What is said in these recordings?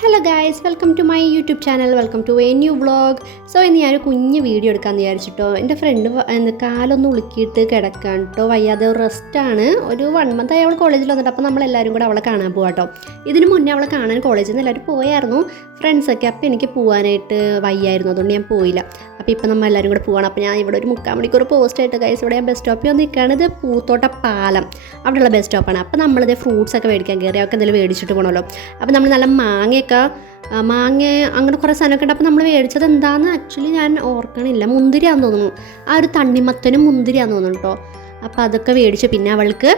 Hello guys, welcome to my YouTube channel, welcome to a new vlog. So ഇന്ന് ഞാനൊരു കുഞ്ഞ് video എടുക്കാമെന്ന് വിചാരിച്ചിട്ടോ. എൻ്റെ ഫ്രണ്ട് കാലൊന്ന് ഉളുക്കിയിട്ട് കിടക്കാൻ കേട്ടോ, വയ്യാതെ ഒരു റെസ്റ്റാണ്. ഒരു 1 month ആയി അവൾ കോളേജിൽ വന്നിട്ട്. അപ്പോൾ നമ്മളെല്ലാവരും കൂടെ അവളെ കാണാൻ പോകാം കേട്ടോ. ഇതിന് മുന്നേ അവളെ കാണാൻ കോളേജിൽ നിന്ന് എല്ലാവരും പോയായിരുന്നു, ഫ്രണ്ട്സൊക്കെ. അപ്പോൾ എനിക്ക് പോകാനായിട്ട് വയ്യായിരുന്നു, അതുകൊണ്ട് ഞാൻ പോയില്ല. അപ്പോൾ ഇപ്പോൾ നമ്മൾ എല്ലാവരും കൂടെ പോകണം. അപ്പോൾ ഞാൻ ഇവിടെ ഒരു 3/4 മണിക്കൂർ പോസ്റ്റായിട്ട് ഗൈസ് ഇവിടെ ഞാൻ ബസ് സ്റ്റോപ്പിൽ വന്ന് നിൽക്കുകയാണ്. ഇത് പൂത്തോട്ട പാലം അവിടെയുള്ള ബസ് സ്റ്റോപ്പാണ്. അപ്പോൾ നമ്മളിത് ഫ്രൂട്ട്സൊക്കെ മേടിക്കാൻ കയറി, അവർക്ക് എന്തെങ്കിലും മേടിച്ചിട്ട് പോകണമല്ലോ. അപ്പോൾ നമ്മൾ നല്ല മാങ്ങ അങ്ങനെ കുറേ സാധനമൊക്കെ ഉണ്ട്. അപ്പോൾ നമ്മൾ മേടിച്ചത് എന്താണെന്ന് ആക്ച്വലി ഞാൻ ഓർക്കണില്ല. മുന്തിരിയാന്ന് തോന്നുന്നു, ആ ഒരു തണ്ണിമത്തനും മുന്തിരിയാന്ന് തോന്നുന്നു കേട്ടോ. അപ്പോൾ അതൊക്കെ മേടിച്ചു. പിന്നെ അവൾക്ക്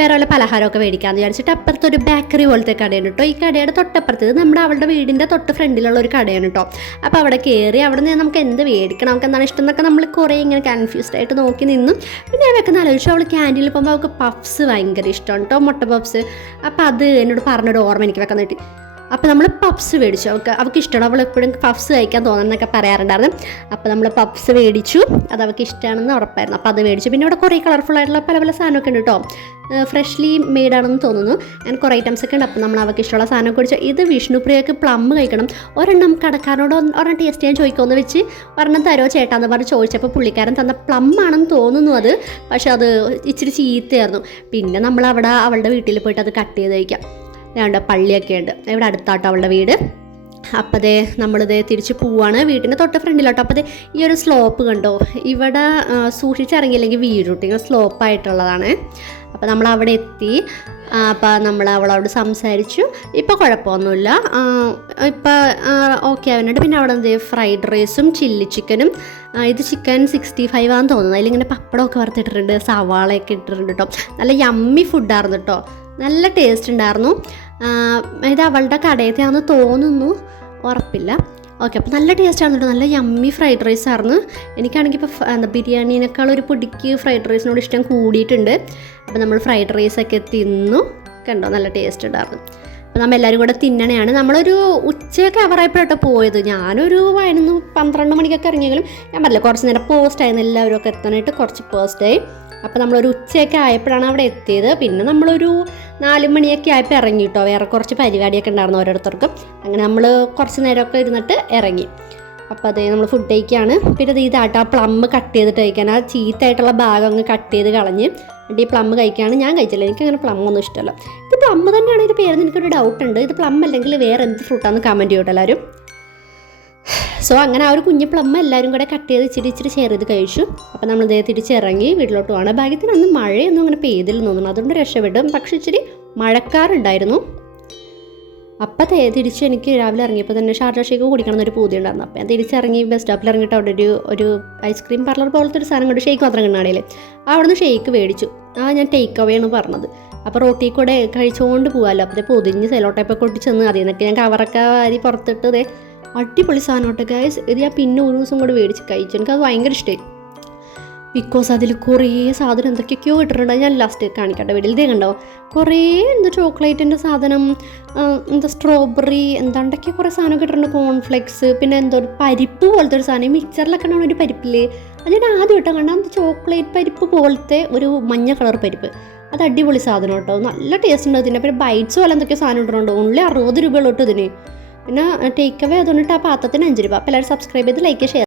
വേറെ വല്ല പലഹാരമൊക്കെ മേടിക്കാമെന്ന് വിചാരിച്ചിട്ട് അപ്പുറത്തൊരു ബേക്കറി പോലത്തെ കടയാണ് കേട്ടോ. ഈ കടയുടെ തൊട്ടപ്പുറത്ത് അവളുടെ വീടിൻ്റെ തൊട്ട് ഫ്രണ്ടിലുള്ള ഒരു കടയാണ് കേട്ടോ. അപ്പോൾ അവിടെ കയറി അവിടെ നിന്ന് നമുക്ക് എന്ത് മേടിക്കണം, നമുക്ക് എന്താണ് ഇഷ്ടം എന്നൊക്കെ നമ്മൾ കുറേ ഇങ്ങനെ കൺഫ്യൂസ്ഡ് ആയിട്ട് നോക്കി നിന്നു. പിന്നെ ഞാൻ വെക്കുന്ന ആലോചിച്ചു, അവൾ ക്യാൻറ്റീനിൽ പോകുമ്പോൾ അവൾക്ക് പഫ്സ് ഭയങ്കര ഇഷ്ടമാണ് കേട്ടോ, മുട്ട പഫ്സ്. അപ്പോൾ അത് എന്നോട് പറഞ്ഞൊരു ഓർമ്മ എനിക്ക് വെക്കാൻ കിട്ടി. അപ്പോൾ നമ്മൾ പഫ്സ് മേടിച്ചു. അവൾക്ക് ഇഷ്ടമാണ്, അവൾ എപ്പോഴും പഫ്സ് കഴിക്കാൻ തോന്നുന്നതൊക്കെ പറയാറുണ്ടായിരുന്നു. അപ്പോൾ നമ്മൾ പഫ്സ് മേടിച്ചു, അത് അവൾക്ക് ഇഷ്ടമാണെന്ന് ഉറപ്പായിരുന്നു. അപ്പോൾ അത് മേടിച്ചു. പിന്നെ ഇവിടെ കുറേ കളർഫുൾ ആയിട്ടുള്ള പല പല സാധനമൊക്കെ ഉണ്ട് കേട്ടോ. ഫ്രഷ്ലി മെയ്ഡാണെന്ന് തോന്നുന്നു. അങ്ങനെ കുറേ ഐറ്റംസ് ഒക്കെ ഉണ്ട്. അപ്പോൾ നമ്മൾ അവൾക്ക് ഇഷ്ടമുള്ള സാധനം കുടിച്ചു. ഇത് വിഷ്ണുപ്രിയക്ക് പ്ലം കഴിക്കണം. ഒരെണ്ണം കടക്കാരനോട് ഒരെണ്ണം ടേസ്റ്റ് ചെയ്യാൻ ചോദിക്കുമെന്ന് വെച്ച് ഒരെണ്ണം തരുമോ ചേട്ടാന്ന് പറഞ്ഞ് ചോദിച്ചപ്പോൾ പുള്ളിക്കാരൻ തന്ന പ്ലം ആണെന്ന് തോന്നുന്നു അത്. പക്ഷെ അത് ഇച്ചിരി ചീത്തയായിരുന്നു. പിന്നെ നമ്മൾ അവിടെ അവളുടെ വീട്ടിൽ പോയിട്ട് അത് കട്ട് ചെയ്ത് കഴിക്കാം. വേണ്ട, പള്ളിയൊക്കെ ഉണ്ട് ഇവിടെ അടുത്താട്ടോ അവളുടെ വീട്. അപ്പോഴേ നമ്മളിത് തിരിച്ച് പോവാണ് വീട്ടിൻ്റെ തൊട്ട് ഫ്രണ്ടിലോട്ടോ. അപ്പോൾ ഈ ഒരു സ്ലോപ്പ് കണ്ടോ, ഇവിടെ സൂക്ഷിച്ചിറങ്ങിയില്ലെങ്കിൽ വീഴുട്ടി, ഇങ്ങനെ സ്ലോപ്പായിട്ടുള്ളതാണ്. അപ്പോൾ നമ്മൾ അവിടെ എത്തി. അപ്പോൾ നമ്മൾ അവളോട് സംസാരിച്ചു. ഇപ്പോൾ കുഴപ്പമൊന്നുമില്ല, ഇപ്പോൾ ഓക്കെ ആവുന്നുണ്ട്. പിന്നെ അവിടെ എന്ത് ഫ്രൈഡ് റൈസും ചില്ലി ചിക്കനും, ഇത് ചിക്കൻ 65 ആണെന്ന് തോന്നുന്നു. അതിലിങ്ങനെ പപ്പടമൊക്കെ വറുത്തിട്ടിട്ടുണ്ട്, സവാളയൊക്കെ ഇട്ടിട്ടുണ്ട് കേട്ടോ. നല്ല യമ്മി ഫുഡായിരുന്നു കേട്ടോ, നല്ല ടേസ്റ്റ് ഉണ്ടായിരുന്നു. ഇത് അവളുടെ കടയത്തെയാണെന്ന് തോന്നുന്നു, ഉറപ്പില്ല. ഓക്കെ, അപ്പോൾ നല്ല ടേസ്റ്റ് ആയിരുന്നു കേട്ടോ, നല്ല യമ്മി ഫ്രൈഡ് റൈസ് ആയിരുന്നു. എനിക്കാണെങ്കിൽ ഇപ്പോൾ ബിരിയാണീനേക്കാൾ ഒരു പൊടിക്ക് ഫ്രൈഡ് റൈസിനോട് ഇഷ്ടം കൂടിയിട്ടുണ്ട്. അപ്പോൾ നമ്മൾ ഫ്രൈഡ് റൈസൊക്കെ തിന്നു കണ്ടോ, നല്ല ടേസ്റ്റ് ഉണ്ടായിരുന്നു. അപ്പോൾ നമ്മൾ എല്ലാവരും കൂടെ തിന്നണയാണ്. നമ്മളൊരു ഉച്ചയൊക്കെ അവറായപ്പോഴാട്ടോ പോയത്. ഞാനൊരു 11-12 മണിക്കൊക്കെ ഇറങ്ങിയെങ്കിലും ഞാൻ പറഞ്ഞില്ല, കുറച്ച് നേരം പോസ്റ്റായിരുന്നു, എല്ലാവരും ഒക്കെ എത്താനായിട്ട് കുറച്ച് പോസ്റ്റായി. അപ്പോൾ നമ്മളൊരു ഉച്ചയൊക്കെ ആയപ്പോഴാണ് അവിടെ എത്തിയത്. പിന്നെ നമ്മളൊരു 4 മണിയൊക്കെ ആയപ്പോൾ ഇറങ്ങി കേട്ടോ. വേറെ കുറച്ച് പരിപാടിയൊക്കെ ഉണ്ടായിരുന്നു ഓരോരുത്തർക്കും. അങ്ങനെ നമ്മൾ കുറച്ച് നേരമൊക്കെ ഇരുന്നിട്ട് ഇറങ്ങി. അപ്പോൾ അതേ നമ്മൾ ഫുഡ് കഴിക്കുകയാണ്. പിന്നെ അത് ഇതായിട്ട് ആ പ്ലം കട്ട് ചെയ്തിട്ട് കഴിക്കാൻ, ആ ചീത്തായിട്ടുള്ള ഭാഗം അങ്ങ് കട്ട് ചെയ്ത് കളഞ്ഞ് ഈ പ്ലം കഴിക്കുകയാണ്. ഞാൻ കഴിച്ചില്ല, എനിക്കങ്ങനെ പ്ലം ഒന്നും ഇഷ്ടമല്ല. ഇത് പ്ലം തന്നെയാണ് ഇത് പേരെന്ന് എനിക്കൊരു ഡൗട്ട് ഉണ്ട്. ഇത് പ്ലം അല്ലെങ്കിൽ വേറെ എന്ത് ഫ്രൂട്ടാണെന്ന് കമൻറ്റ് ചെയ്യട്ടോ എല്ലാവരും. സോ അങ്ങനെ ആ ഒരു കുഞ്ഞ് പ്ലം എല്ലാവരും കൂടെ കട്ട് ചെയ്ത് ഇച്ചിരി ഷെയർ ചെയ്ത് കഴിച്ചു. അപ്പോൾ നമ്മൾ ഇതേ തിരിച്ചിറങ്ങി വീട്ടിലോട്ട് പോകണം. ഭാഗ്യത്തിന് അന്ന് മഴയൊന്നും അങ്ങനെ പെയ്തില്ലെന്ന് തോന്നുന്നു, അതുകൊണ്ട് രക്ഷപ്പെടും. പക്ഷെ ഇച്ചിരി മഴക്കാറുണ്ടായിരുന്നു. അപ്പം തിരിച്ച് എനിക്ക് രാവിലെ ഇറങ്ങിയപ്പോൾ തന്നെ ഷാർജ ഷേക്ക് കുടിക്കണം എന്നൊരു പൂതി ഉണ്ടായിരുന്നു. അപ്പോൾ ഞാൻ തിരിച്ചിറങ്ങി ബസ് സ്റ്റോപ്പിൽ ഇറങ്ങിയിട്ട് അവിടെ ഒരു ഐസ്ക്രീം പാർലർ പോലത്തെ ഒരു സാധനം കൊണ്ട് ഷേക്ക് മാത്രം കിണ്ണാടിയിൽ അവിടെ നിന്ന് ഷേക്ക് മേടിച്ചു. ഞാൻ ടേക്ക് അവേ ആണ് പറഞ്ഞത്. അപ്പോൾ റോട്ടി കൂടെ കഴിച്ചുകൊണ്ട് പോകാമല്ലോ. അപ്പോൾ പൊതിഞ്ഞ് സെലോട്ടൊക്കെ കൊട്ടിച്ചെന്ന് അതിൽ നിന്നൊക്കെ ഞാൻ കവറൊക്കെ വാരി പുറത്തിട്ട് അടിപൊളി സാധനം കേട്ടോ ഗൈസ്. ഇത് ഞാൻ പിന്നെ ഒരു ദിവസം കൂടെ മേടിച്ച് കഴിച്ചു. എനിക്കത് ഭയങ്കര ഇഷ്ടമായി. ബിക്കോസ് അതിൽ കുറേ സാധനം എന്തൊക്കെയൊക്കെയോ ഇട്ടിട്ടുണ്ട്. ഞാൻ ലാസ്റ്റ് കാണിക്കട്ടെ വീട്ടിൽ. ഇതേ കണ്ടോ, കുറേ ചോക്ലേറ്റിൻ്റെ സാധനം, സ്ട്രോബെറി എന്താണ്ടൊക്കെ കുറേ സാധനമൊക്കെ ഇട്ടിട്ടുണ്ട്, കോൺഫ്ലെക്സ്. പിന്നെ ഒരു പരിപ്പ് പോലത്തെ ഒരു സാധനം, മിക്സറിലൊക്കെ ഉണ്ടാവുന്ന ഒരു പരിപ്പില്ലേ, അത് ഞാൻ ആദ്യം ഇട്ടാൽ കണ്ടാൽ ചോക്ലേറ്റ് പരിപ്പ് പോലത്തെ ഒരു മഞ്ഞ കളർ പരിപ്പ്. അത് അടിപൊളി സാധനം കേട്ടോ, നല്ല ടേസ്റ്റ് ഉണ്ട് അതിൻ്റെ. പിന്നെ ബൈറ്റ്സ് പോലെ എന്തൊക്കെയോ സാധനം ഇട്ടിട്ടുണ്ടോ, ഓൺലി 60 രൂപയുള്ളൂ കേട്ടോ ഇതിന്. പിന്നെ ടേക്ക് അവേ അതുകൊണ്ടിട്ട് ആ പാത്രത്തിന് 5 രൂപ. അപ്പോൾ എല്ലാവരും സബ്സ്ക്രൈബ് ചെയ്ത് ലൈക്ക് ഷെയർ